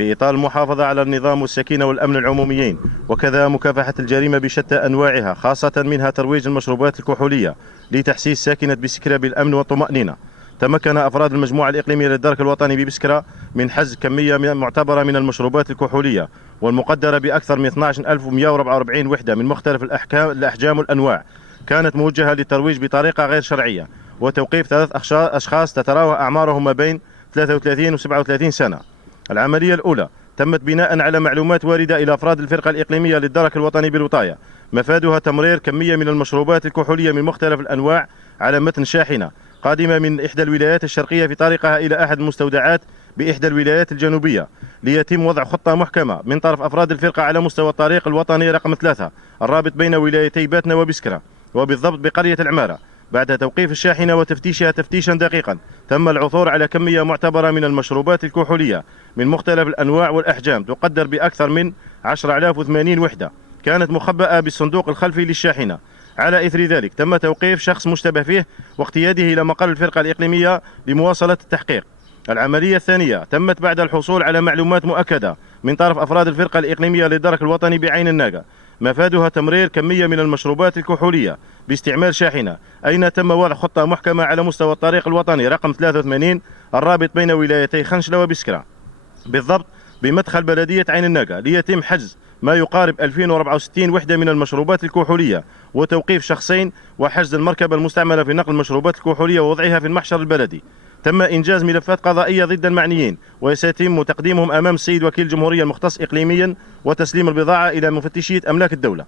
في إطار المحافظة على النظام والسكينة والأمن العموميين، وكذا مكافحة الجريمة بشتى أنواعها، خاصة منها ترويج المشروبات الكحولية لتحسيس ساكنة بسكرة بالأمن والطمأنينة. تمكن أفراد المجموعة الإقليمية للدرك الوطني ببسكرة من حجز كمية معتبرة من المشروبات الكحولية والمقدرة بأكثر من 12144 وحدة من مختلف الأحجام والأنواع، كانت موجهة للترويج بطريقة غير شرعية، وتوقيف 3 أشخاص تتراوح أعمارهم ما بين 33 و 37 سنة. العملية الأولى تمت بناء على معلومات واردة إلى أفراد الفرقة الإقليمية للدرك الوطني بالوطاية، مفادها تمرير كمية من المشروبات الكحولية من مختلف الأنواع على متن شاحنة قادمة من إحدى الولايات الشرقية في طريقها إلى أحد المستودعات بإحدى الولايات الجنوبية، ليتم وضع خطة محكمة من طرف أفراد الفرقة على مستوى الطريق الوطني رقم 3 الرابط بين ولايتي باتنا وبسكرة، وبالضبط بقرية العمارة. بعد توقيف الشاحنة وتفتيشها تفتيشا دقيقا، تم العثور على كمية معتبرة من المشروبات الكحولية من مختلف الأنواع والأحجام تقدر بأكثر من 10,080 وحدة، كانت مخبأة بالصندوق الخلفي للشاحنة. على إثر ذلك تم توقيف شخص مشتبه فيه واقتياده إلى مقر الفرقة الإقليمية لمواصلة التحقيق. العملية الثانية تمت بعد الحصول على معلومات مؤكدة من طرف أفراد الفرقة الإقليمية للدرك الوطني بعين الناقة، مفادها تمرير كمية من المشروبات الكحولية باستعمال شاحنة، أين تم وضع خطة محكمة على مستوى الطريق الوطني رقم 83 الرابط بين ولايتي خنشلة وبسكرة، بالضبط بمدخل بلدية عين الناقة، ليتم حجز ما يقارب 2064 وحدة من المشروبات الكحولية وتوقيف شخصين وحجز المركبة المستعملة في نقل المشروبات الكحولية ووضعها في المحشر البلدي. تم إنجاز ملفات قضائية ضد المعنيين، وسيتم تقديمهم أمام السيد وكيل الجمهورية المختص إقليميا وتسليم البضاعة إلى مفتشية أملاك الدولة.